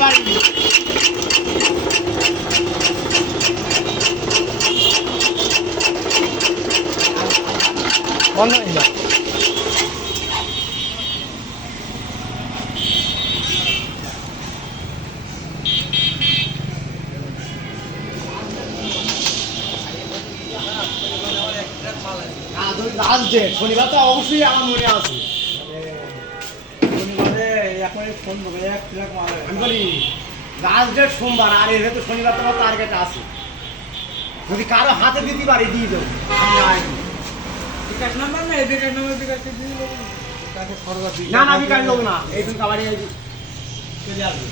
বাড়ি বন্ধ হয়ে যায়। শনিবার তো অবশ্যই আমার মনে আছে। শনিবারে এখন ফোন দেবে আমি বলি লাস্ট ডেট সোমবার, আর এর তো শনিবার তোমার টার্গেট আছে। যদি কারো হাতে দিতে পারি দিয়ে দেবো। না না বিকাশ দেবো না, এই তুমি কাবাডি চলে আসবে।